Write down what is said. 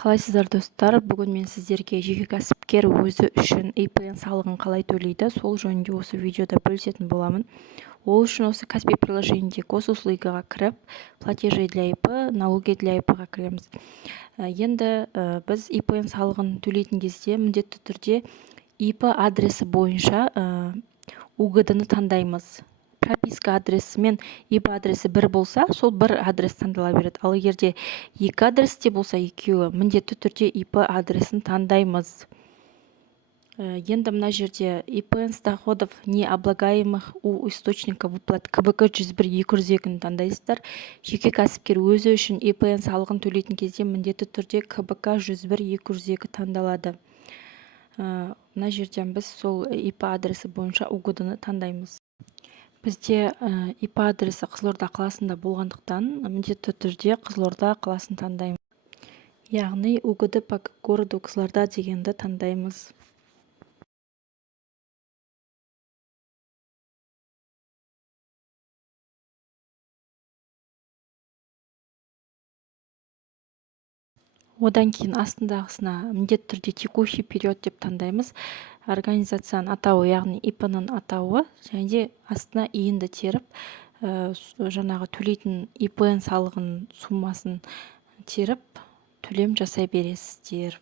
Қалайсыздар достар, бүгін мен сіздерге жеке кәсіпкер өзі үшін ИПН салығын қалай төлейді, сол жөнінде осы видеода бөлісетін боламын. Ол үшін осы Каспи приложениеде госуслугаға кіріп, платежи для ИП, налоги для ИП-ға кіреміз. Енді біз ИПН салығын төлейтін кезде міндетті түрде ИП адресі бойынша УГД-ны таңдаймыз. Прописка адресі мен ИП адресі бір болса, сол бір адрес таңдала береді. Ал егерде екі адресте болса, екеуі, міндетті түрде ИП адресін таңдаймыз. Енді мына жерде ИПН с доходов не облагаемых у источника выплат КБК 101-202-ні таңдайсыздар. Жеке кәсіпкер өзі үшін ИПН салығын төлейтін кезде міндетті түрде КБК 101-202 таңдалады. Мына жерден біз сол ИП адресі бойынша УГД-ны таңдаймыз. Бізде ИП адресі Қызылорда қаласында болғандықтан, міндетті түрде Қызылорда қаласын таңдаймыз. Яғни УГД по городу Қызылорда дегенді таңдаймыз. Одан кейін астындағысына міндетті түрде текущий период деп таңдаймыз. Организацияның атауы, яғни ИП-ның атауы, және де астына иінді теріп, жаңағы төлейтін ИПН салығының суммасын теріп, төлем жасай бересіздер.